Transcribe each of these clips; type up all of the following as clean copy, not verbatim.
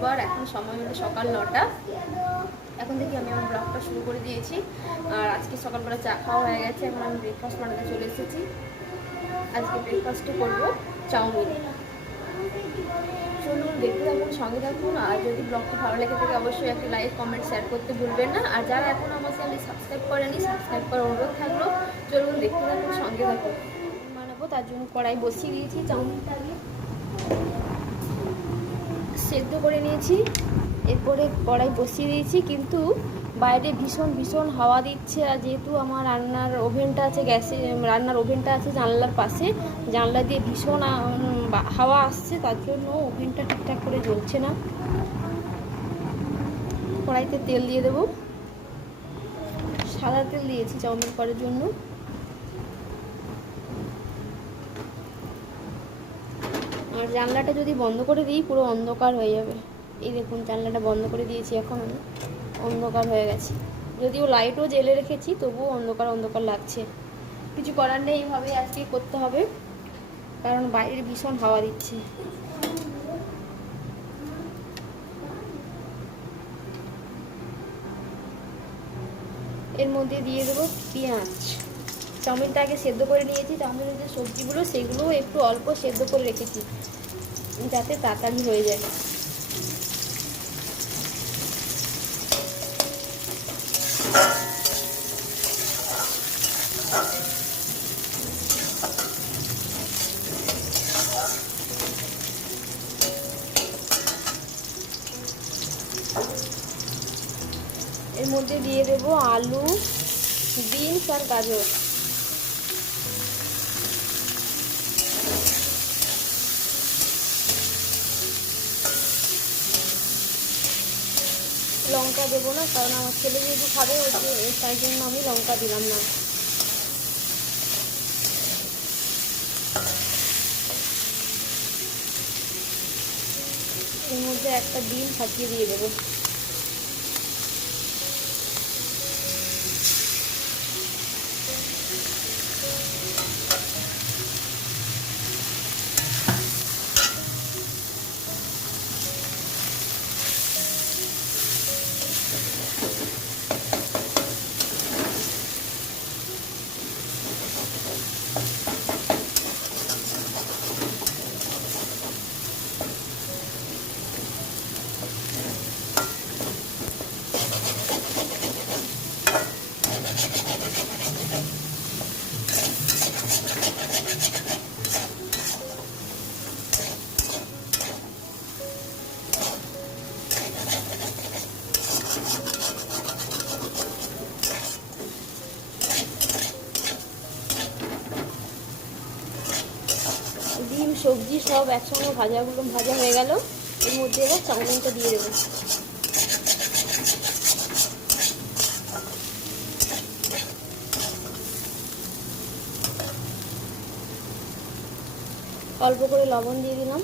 বুধবার, এখন সময় হলো সকাল 9টা। এখন থেকে আমি আমার ব্লগটা শুরু করে দিয়েছি। আর আজকে সকালবেলা চা খাওয়া হয়ে গেছে, এখন আমি ব্রেকফাস্ট বানাতে চলে এসেছি। আজকে ব্রেকফাস্টে করবো চাউমিন। চলুন দেখতে থাকুন, সঙ্গে থাকুন। আর যদি ব্লগটি ভালো লেগে থাকে অবশ্যই একটি লাইক, কমেন্ট, শেয়ার করতে ভুলবেন না। আর যারা এখন আমার চ্যানেল সাবস্ক্রাইব করেনি, সাবস্ক্রাইব করার অনুরোধ থাকলো। চলুন দেখতে থাকুন, সঙ্গে থাকুন। বানাবো তার জন্য কড়াই বসিয়ে দিয়েছি, চাউমিনটা আগে সেদ্ধ করে নিয়েছি। এরপরে কড়াই বসিয়ে দিয়েছি, কিন্তু বাইরে ভীষণ ভীষণ হাওয়া দিচ্ছে। আর যেহেতু আমার রান্নার ওভেনটা আছে, গ্যাসে রান্নার ওভেনটা আছে জানলার পাশে, জানলা দিয়ে ভীষণ হাওয়া আসছে, তার জন্য ওভেনটা ঠিকঠাক করে জ্বলছে না। কড়াইতে তেল দিয়ে দেবো, সাদা তেল দিয়েছি চাউমিন করার জন্য। আর জানলাটা যদি বন্ধ করে দিই পুরো অন্ধকার হয়ে যাবে। এই দেখুন জানলাটা বন্ধ করে দিয়েছি, এখন অন্ধকার হয়ে গেছে। যদিও লাইটও জ্বেলে রেখেছি, তবুও অন্ধকার অন্ধকার লাগছে। কিছু করার নেই, এইভাবে আজকে করতে হবে, কারণ বাইরে ভীষণ হাওয়া দিচ্ছে। এর মধ্যে দিয়ে দেবো পেঁয়াজ। চাউমিনটা আগে সেদ্ধ করে নিয়েছি, চাউমিনের যে সবজিগুলো সেগুলোও একটু অল্প সেদ্ধ করে রেখেছি, যাতে তাড়াতাড়ি হয়ে যায়। এর মধ্যে দিয়ে দেব আলু, বিনস আর গাজর। লঙ্কা দেবো না, কারণ আমার ছেলে যেহেতু খাবে, তাই জন্য আমি লঙ্কা দিলাম না। এর মধ্যে একটা ডিম ফাটিয়ে দিয়ে দেবো। ডিম সবজি সব একসঙ্গে ভাজা হয়ে গেল। এর মধ্যে এবার চাউমিনটা দিয়ে দেবো। অল্প করে লবণ দিয়ে দিলাম।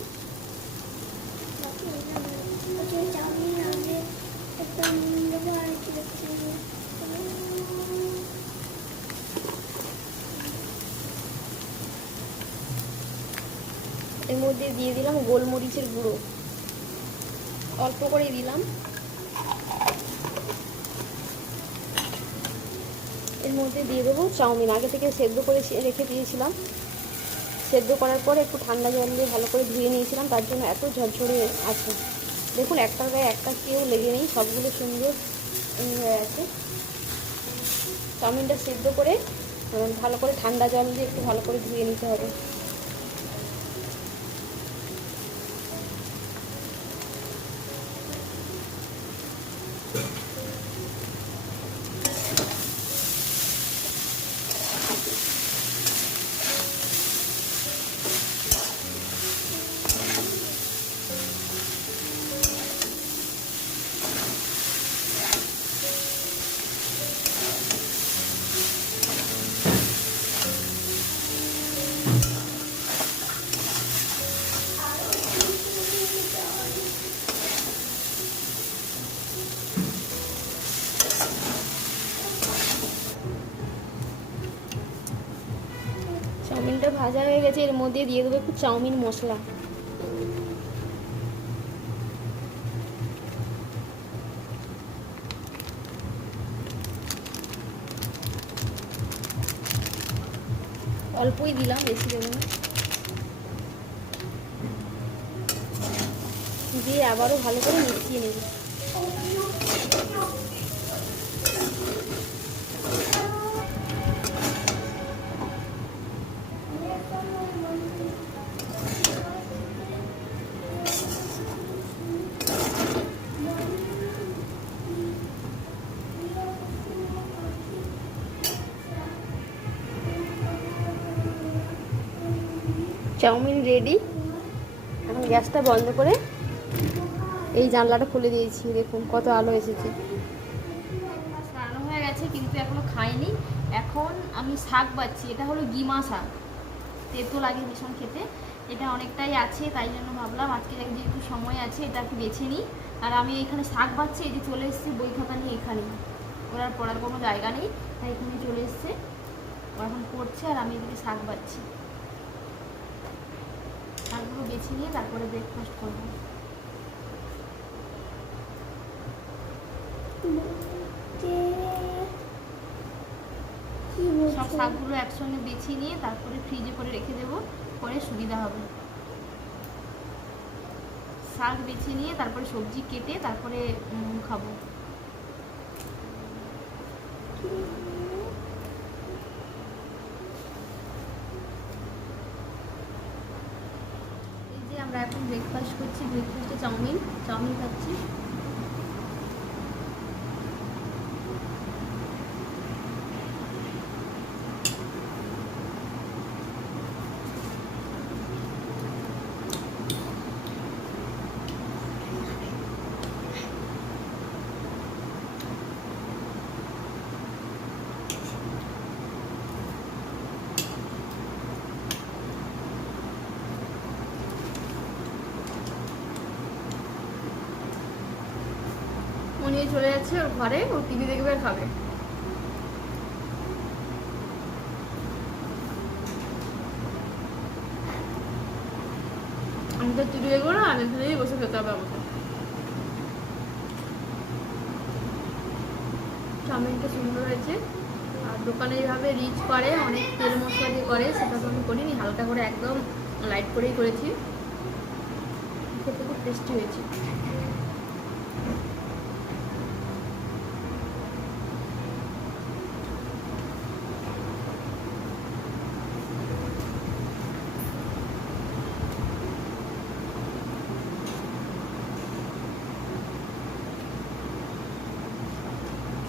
এর মধ্যে দিয়ে দিলাম গোলমরিচের গুঁড়ো, অল্প করে দিলাম। এর মধ্যে দিয়ে দেবো চাউমিন, আগে থেকে সেদ্ধ করে রেখে দিয়েছিলাম। সেদ্ধ করার পর একটু ঠান্ডা জল দিয়ে ভালো করে ধুয়ে নিয়েছিলাম, তার জন্য এত ঝরঝরে আছে। দেখুন একটার গায়ে একটা কেউ লেগে নেই, সবগুলো সুন্দর হয়ে আছে। চাউমিনটা সেদ্ধ করে ভালো করে ঠান্ডা জল দিয়ে একটু ভালো করে ধুয়ে নিতে হবে। চাউমিনটা ভাজা হয়ে গেছে, এর মধ্যে দিয়ে দেবো একটু চাউমিন মশলা। অল্পই দিলাম, বেশি দেবো না। দিয়ে আবারও ভালো করে মিশিয়ে নেব। Chow mein ready. এখন গ্যাসটা বন্ধ করে এই জানলাটা খুলে দিয়েছি, দেখুন কত আলো এসেছে। সারানো হয়ে গেছে কিন্তু এখনো খাইনি। এখন আমি শাক বাচ্ছি, এটা হলো গিমা শাক, তেতো লাগে ভীষণ খেতে। এটা অনেকটাই আছে, তাই জন্য ভাবলাম আজকে যেহেতু সময় আছে এটা একটু বেছে নিই। আর আমি এখানে শাক বাচ্ছি, এই যে চলে এসেছি বই খাতা নিয়ে এখানেই, ওর আর পড়ার কোনো জায়গা নেই, তাই এখানে চলে এসছে। ও এখন পড়ছে আর আমি এদিকে শাক বাচ্ছি। শাকগুলো বেছে নিয়ে তারপরে ব্রেকফাস্ট করবো। সব শাকগুলো একসঙ্গে বেছে নিয়ে তারপরে ফ্রিজে করে রেখে দেবো, পরে সুবিধা হবে। শাক বেছে নিয়ে তারপরে সবজি কেটে তারপরে খাবো। এই যে আমরা এখন ব্রেকফাস্ট করছি, ব্রেকফাস্টে চাউমিন খাচ্ছি। উনি চলে যাচ্ছে ওর ঘরে, ও টিভি দেখবে আর খাবে। আমি তো টিভি দেখবো না, আমি এখানেই বসে খেতে হবে আমাকে। চাউমিনটা সুন্দর হয়েছে। আর দোকানে এইভাবে রিচ করে, অনেক তেল মশলা দিয়ে করে, সেটা তো আমি করিনি, হালকা করে একদম লাইট করেই করেছি। খেতে খুব টেস্টি হয়েছে।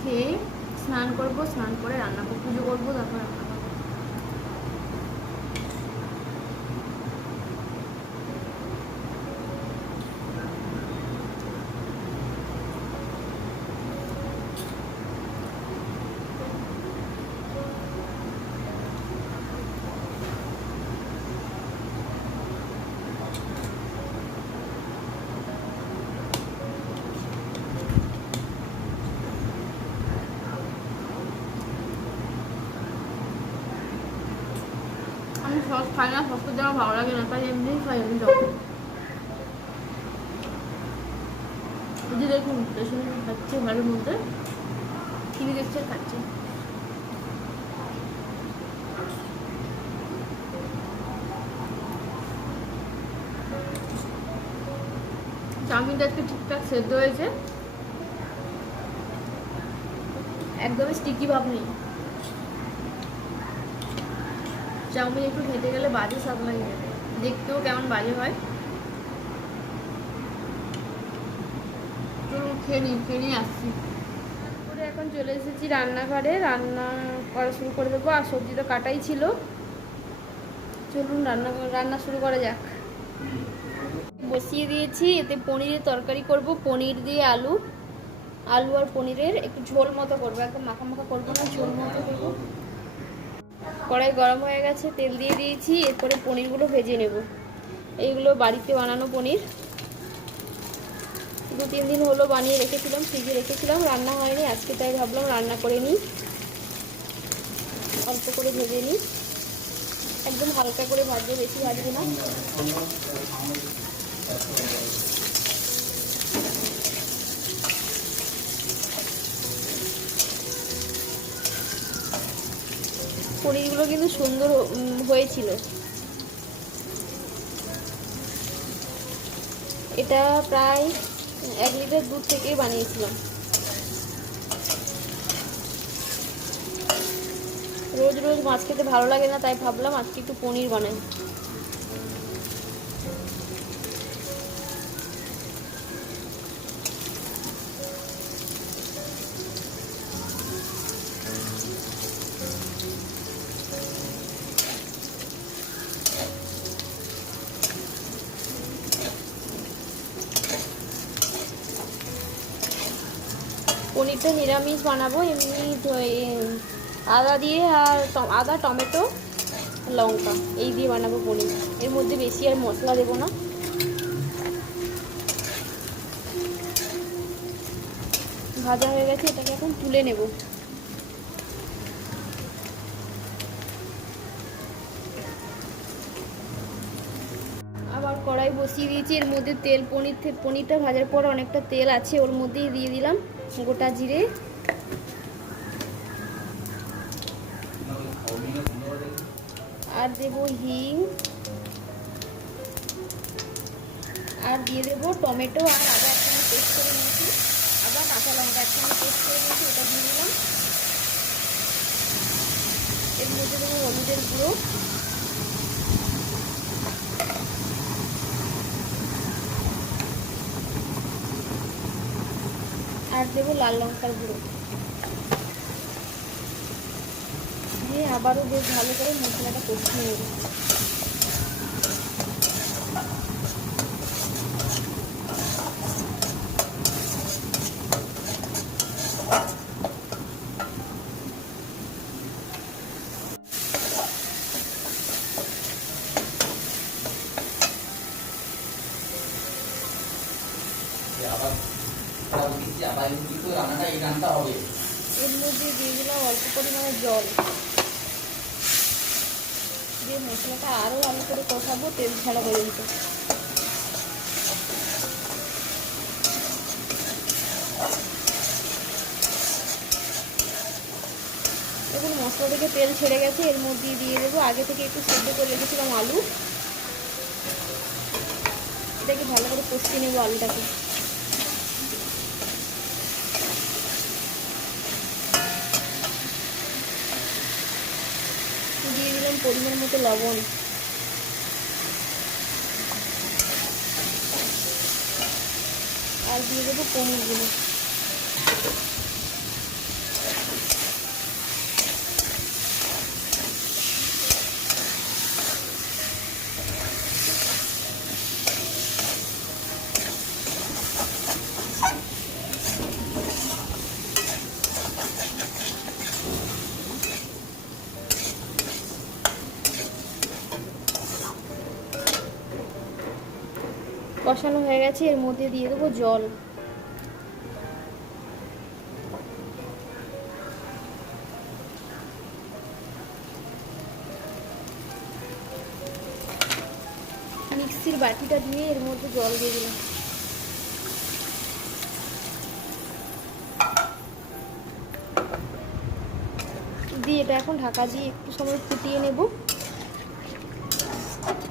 খেয়ে স্নান করবো, স্নান করে রান্না করবো, পুজো করবো, তারপর রান্না করবো। আমি সস খাই না, সস করতে আমার ভালো লাগে না, তাই এমনিই খাই আমি যখন। এই যে দেখুন পেছনে খাচ্ছে ঘরের মধ্যে, টিভি দেখছে খাচ্ছে। চাউমিনটা আজকে ঠিকঠাক সেদ্ধ হয়েছে, একদমই স্টিকি ভাব নেই। চাউমিন একটু খেতে গেলে বাজে স্বাদ লাগে, দেখতেও কেমন বাজে হয়। চলুন খেয়ে নিয়ে আসছি। তারপরে এখন চলে এসেছি রান্নাঘরে, রান্না করা শুরু করে দেবো। আর সবজি তো কাটাই ছিল, চলুন রান্না শুরু করা যাক। বসিয়ে দিয়েছি, এতে পনিরের তরকারি করব, পনির দিয়ে আলু আর পনিরের একটু ঝোল মতো করবো, একদম মাখা মাখা করবো না, ঝোল মতো করবো। কড়াই গরম হয়ে গেছে, তেল দিয়ে দিয়েছি, এরপরে পনিরগুলো ভেজে নেব। এইগুলো বাড়িতে বানানো পনির, 2-3 দিন হলো বানিয়ে রেখেছিলাম, ফ্রিজে রেখেছিলাম, রান্না হয়নি আজকে, তাই ভাবলাম রান্না করে নিই। অল্প করে ভেজে নিই, একদম হালকা করে ভাজবো, বেশি ভাজবো না। পনিরগুলো কিন্তু সুন্দর হয়েছিল। এটা প্রায় 1 লিটার দুধ থেকেই বানিয়েছিলাম। রোজ রোজ মাছ খেতে ভালো লাগে না, তাই ভাবলাম আজকে একটু পনির বানাই। পনিরটা নিরামিষ বানাবো, এমনি আদা দিয়ে আর আদা, টমেটো, লঙ্কা এই দিয়ে বানাবো পনির। এর মধ্যে বেশি আর মশলা দেবো না। ভাজা হয়ে গেছে, এটাকে এখন তুলে নেব। আবার কড়াই বসিয়ে দিয়েছি, এর মধ্যে তেল, পনিরটা ভাজার পর অনেকটা তেল আছে, ওর মধ্যেই দিয়ে দিলাম গোটা জিরে, আর দেবো হিং, আর দিয়ে দেবো টমেটো আর আদা একসঙ্গে পেস্ট করে নিয়েছি, আদা কাঁচা লঙ্কা একসঙ্গে পেস্ট করে নিয়েছি, ওটা দিয়ে দিলাম। এর মধ্যে দেবো হলুদের গুঁড়ো, আর দেবো লাল লঙ্কার গুঁড়ো দিয়ে আবারও বেশ ভালো করে মশলাটা কষিয়ে নেব। এর মধ্যে দিয়ে দিলাম অল্প পরিমাণে জল দিয়ে মশলাটা আরও ভালো করে কষাবো তেল ছাড়া পর্যন্ত। দেখুন মশলা থেকে তেল ছেড়ে গেছে, এর মধ্যে দিয়ে দেবো আগে থেকে একটু সেদ্ধ করে রেখেছিলাম আলু, এটাকে ভালো করে কষিয়ে নেবো আলুটাকে। দিয়ে দিলাম পরিমাণ মতো লবণ, আর দিয়ে দেবো পনিরগুলো। কষানো হয়ে গেছে, এর মধ্যে দিয়ে দেবো জল। মিক্সির বাটিটা দিয়ে এর মধ্যে জল দিয়ে দিলাম। দিয়ে এটা এখন ঢাকা দিয়ে একটু সময় ফুটিয়ে নেব,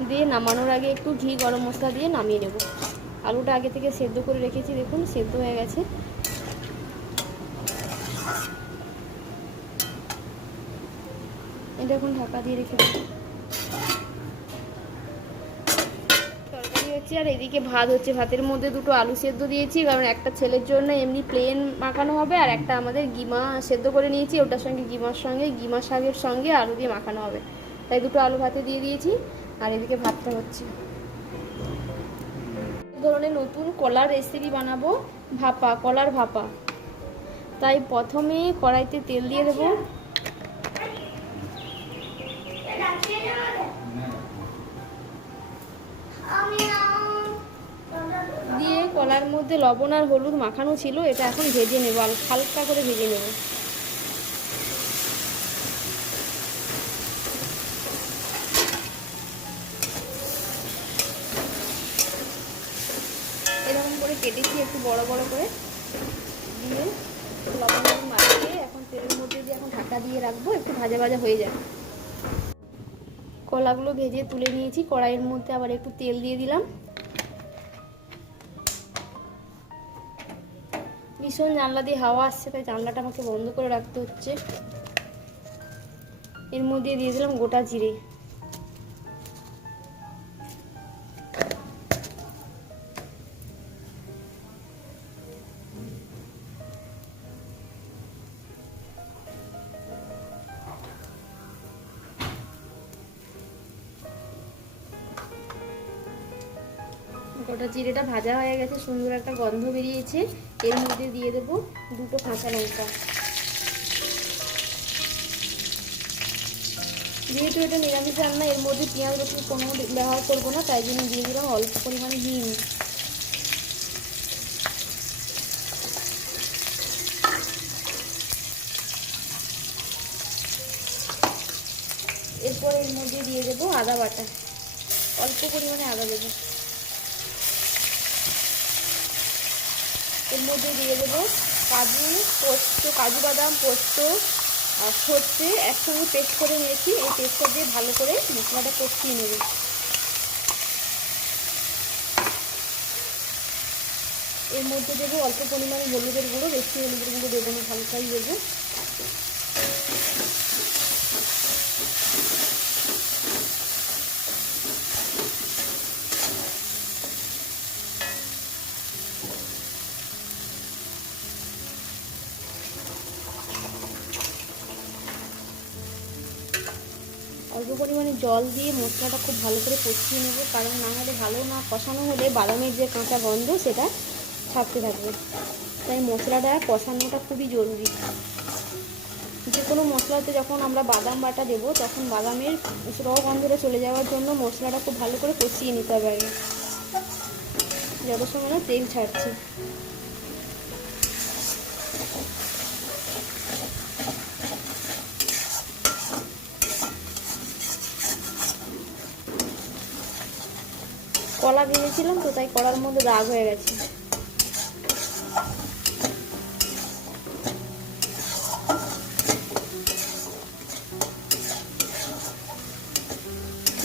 দিয়ে নামানোর আগে একটু ঘি, গরম মশলা দিয়ে নামিয়ে নেব। আলুটা আগে থেকে সেদ্ধ করে রেখেছি, দেখুন সেদ্ধ হয়ে গেছে। এটা এখন ঢাকা দিয়ে রেখে দেব। তরকারি হচ্ছে আর এদিকে ভাত হচ্ছে। ভাতের মধ্যে দুটো আলু সেদ্ধ দিয়েছি, কারণ একটা ছেলের জন্য এমনি প্লেন মাখানো হবে, আর একটা আমাদের গিমা সেদ্ধ করে নিয়েছি, ওটার সঙ্গে গিমা শাকের সঙ্গে আলু দিয়ে মাখানো হবে, তাই দুটো আলু ভাতে দিয়ে দিয়েছি। আর এদিকে ভাতটা হচ্ছে। ধরনের নতুন কলার রেসিপি বানাবো, ভাপা, কলার ভাপা। তাই প্রথমে কড়াইতে তেল দিয়ে দেব, দিয়ে কলার মধ্যে লবণ আর হলুদ মাখানো ছিল, এটা এখন ভেজে নেব, হালকা করে ভেজে নেব। এরকম করে কেটেছি একটু বড় বড় করে, দিয়ে লবণ মাখিয়ে এখন তেলের মধ্যে দিয়ে এখন ঢাকা দিয়ে রাখবো, একটু ভাজা ভাজা হয়ে যাবে। কলাগুলো ভেজে তুলে নিয়েছি। কড়াইয়ের মধ্যে আবার একটু তেল দিয়ে দিলাম। ভীষণ জানলা দিয়ে হাওয়া আসছে, তাই জানলাটা আমাকে বন্ধ করে রাখতে হচ্ছে। এর মধ্যে দিয়ে দিলাম গোটা জিরে। গোটা জিরেটা ভাজা হয়ে গেছে, সুন্দর একটা গন্ধ বেরিয়েছে। এর মধ্যে দিয়ে দেবো 2টো কাঁচা লঙ্কা। যেহেতু এটা নিরামিষ রান্না, এর মধ্যে পেঁয়াজ রসুন কোনো ব্যবহার করবো না, তাই জন্য দিয়ে দিলাম অল্প পরিমাণে হিং। এরপর এর মধ্যে দিয়ে দেবো আদা বাটা, অল্প পরিমাণে আদা দেবো। এর মধ্যে দিয়ে দেবো কাজু পোস্ত, কাজু বাদাম পোস্ত আর সর্ষে একসঙ্গে পেস্ট করে নিয়েছি। এই পেস্টটা দিয়ে ভালো করে মশলাটা কষিয়ে নেব। এর মধ্যে দেবো অল্প পরিমাণে হলুদের গুঁড়ো, বেশি হলুদের গুঁড়ো দেবো না, হালকাই দেবো। অল্প পরিমাণে জল দিয়ে মশলাটা খুব ভালো করে কষিয়ে নেব, কারণ না হলে ভালো না কষানো হলে বাদামের যে কাঁচা গন্ধ সেটা থাকতে থাকবে। তাই মশলাটা কষানোটা খুবই জরুরি। যে কোনো মশলাতে যখন আমরা বাদাম বাটা দেবো, তখন বাদামের গন্ধটা চলে যাওয়ার জন্য মশলাটা খুব ভালো করে কষিয়ে নিতে হবে আগে, যত সময় না তেল ছাড়ছে। কলা ভেজেছিলাম তো, তাই কলার মধ্যে দাগ হয়ে গেছে।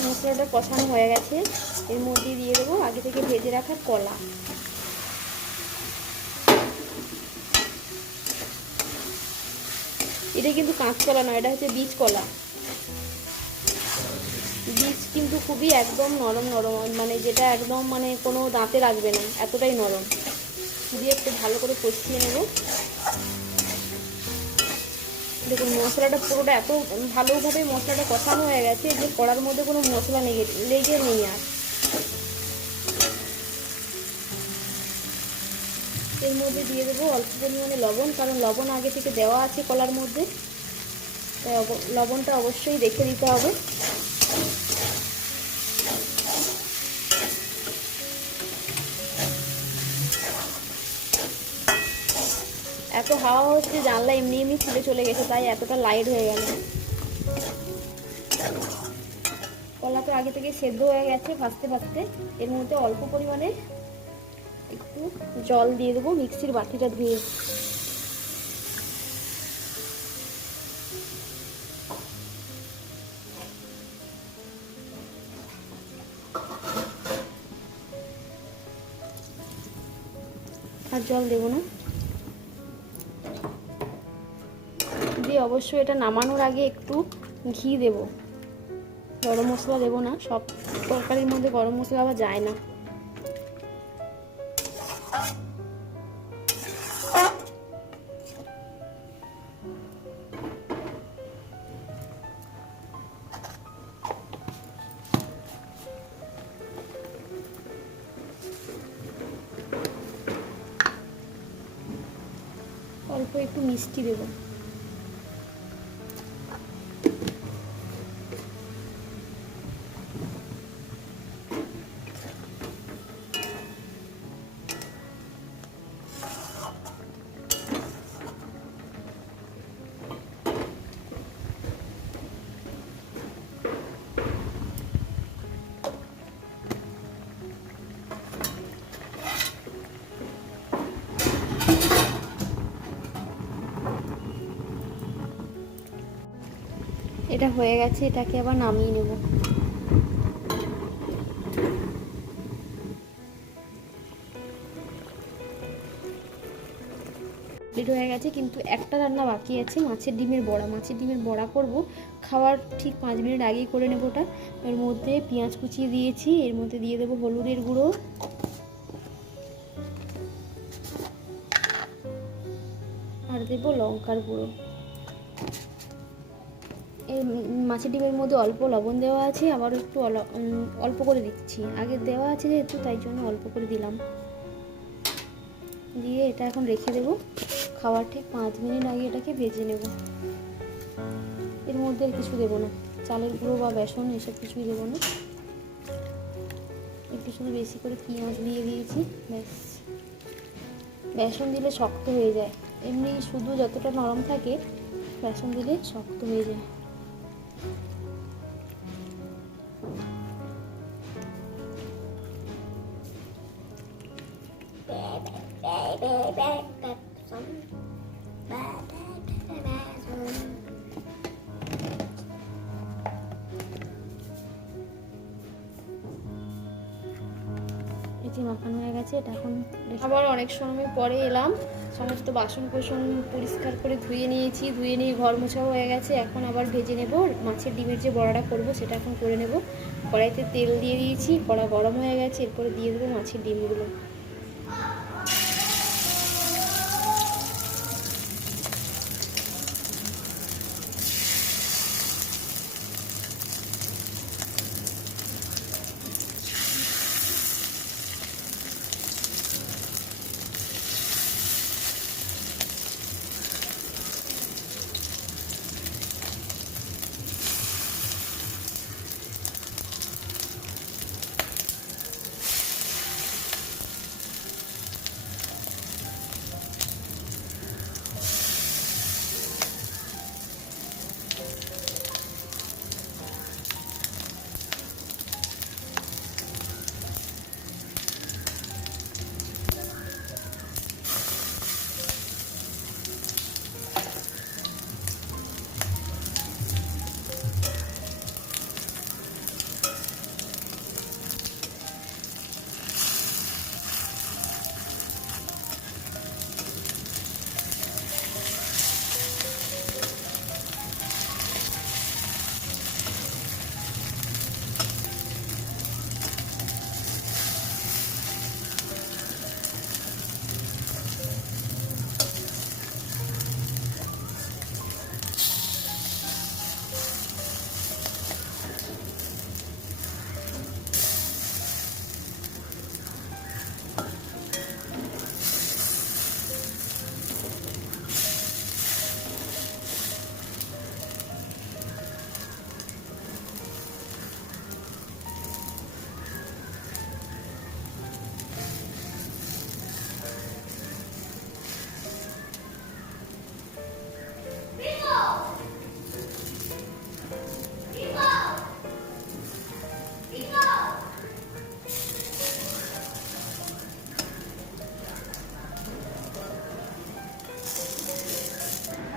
মশলাটা কষানো হয়ে গেছে, এর মধ্যে দিয়ে দেবো আগে থেকে ভেজে রাখা কলা। এটা কিন্তু কাঁচকলা নয়, এটা হচ্ছে বীজ কলা। বীজ কিন্তু খুবই একদম নরম নরম, মানে যেটা একদম মানে কোনো দাঁতে রাখবে না, এতটাই নরম। দিয়ে একটু ভালো করে কষিয়ে নেব। দেখুন মশলাটা পুরোটা এত ভালোভাবে মশলাটা কষানো হয়ে গেছে যে কড়ার মধ্যে কোনো মশলা লেগে নেই আর। এর মধ্যে দিয়ে দেবো অল্প পরিমাণে লবণ, কারণ লবণ আগে থেকে দেওয়া আছে কলার মধ্যে, তাই লবণটা অবশ্যই দেখে দিতে হবে। এত হাওয়া হচ্ছে, জানলা এমনি এমনি খুলে চলে গেছে, তাই এতটা লাইট হয়ে গেল। কলা তো আগে থেকে সেদ্ধ হয়ে গেছে ভাজতে ভাজতে। এর মধ্যে অল্প পরিমাণে একটু জল দিয়ে দেবো, মিক্সির বাটিটা ধুয়ে। আর জল দেবো না। দিয়ে অবশ্যই এটা নামানোর আগে একটু ঘি দেব, গরম মশলা দেবো না, সব তরকারির মধ্যে গরম মশলা আবার যায় না। অল্প একটু মিষ্টি দেবো। এটা হয়ে গেছে, এটাকে আবার নামিয়ে নেব। গেছে, কিন্তু একটা রান্না বাকি আছে, মাছের ডিমের বড়া। মাছের ডিমের বড়া করব, খাওয়ার ঠিক 5 মিনিট আগেই করে নেব ওটা। এর মধ্যে পেঁয়াজ কুচিয়ে দিয়েছি, এর মধ্যে দিয়ে দেবো হলুদের গুঁড়ো, আর দেবো লঙ্কার গুঁড়ো। এই মাছের ডিমের মধ্যে অল্প লবণ দেওয়া আছে, আবার একটু অল্প করে দিচ্ছি, আগে দেওয়া আছে যেহেতু তাই জন্য অল্প করে দিলাম। দিয়ে এটা এখন রেখে দেবো, খাওয়ার ঠিক 5 মিনিট আগে এটাকে ভেজে নেব। এর মধ্যে আর কিছু দেবো না, চালের গুঁড়ো বা বেসন এসব কিছুই দেবো না। একটু শুধু বেশি করে পেঁয়াজ দিয়ে দিয়েছি, ব্যাস। বেসন দিলে শক্ত হয়ে যায়, এমনি শুধু যতটা নরম থাকে, বেসন দিলে শক্ত হয়ে যায়। মাখানো হয়ে গেছে, এটা এখন আবার অনেক সময় পরে এলাম, সমস্ত বাসন কোসন পরিষ্কার করে ধুয়ে নিয়েছি, ধুয়ে নিয়ে ঘর মোছাও হয়ে গেছে। এখন আবার ভেজে নেব মাছের ডিমের যে বড়াটা করব, সেটা এখন করে নেব। কড়াইতে তেল দিয়ে দিয়েছি, কড়া গরম হয়ে গেছে, এরপরে দিয়ে দেবো মাছের ডিমগুলো।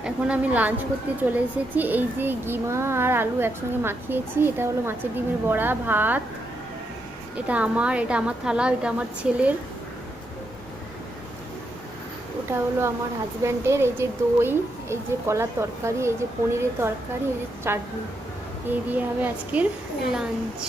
এখন আমি লাঞ্চ করতে চলে এসেছি। এই যে গিমা আর আলু একসঙ্গে মাখিয়েছি, এটা হলো মাছের ডিমের বড়া, ভাত, এটা আমার থালা, এটা আমার ছেলের, ওটা হলো আমার হাজব্যান্ডের। এই যে দই, এই যে কলার তরকারি, এই যে পনিরের তরকারি, এই যে চাটনি, এই দিয়ে হবে আজকের লাঞ্চ।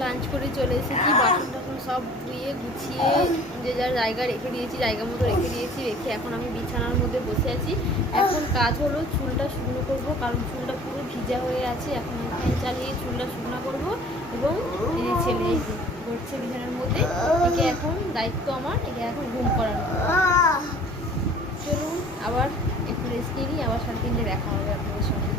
লাঞ্চ করে চলে এসেছি, বাসন টাসন সব ধুয়ে গুছিয়ে যে যার জায়গা রেখে দিয়েছি, জায়গা মতো রেখে দিয়েছি। রেখে এখন আমি বিছানার মধ্যে বসে আছি। এখন কাজ হলো চুলটা শুকনো করবো, কারণ চুলটা পুরো ভিজা হয়ে আছে। এখন ফ্যান চালিয়ে চুলটা শুকনো করবো এবং এই যে ছেলে এই যে ঘুরছে বিছানার মধ্যে, একে এখন দায়িত্ব আমার, একে এখন ঘুম করানো। চলুন আবার একটু রেস্ট নিই, আবার 3:30 দেখা হবে আপনাদের সঙ্গে।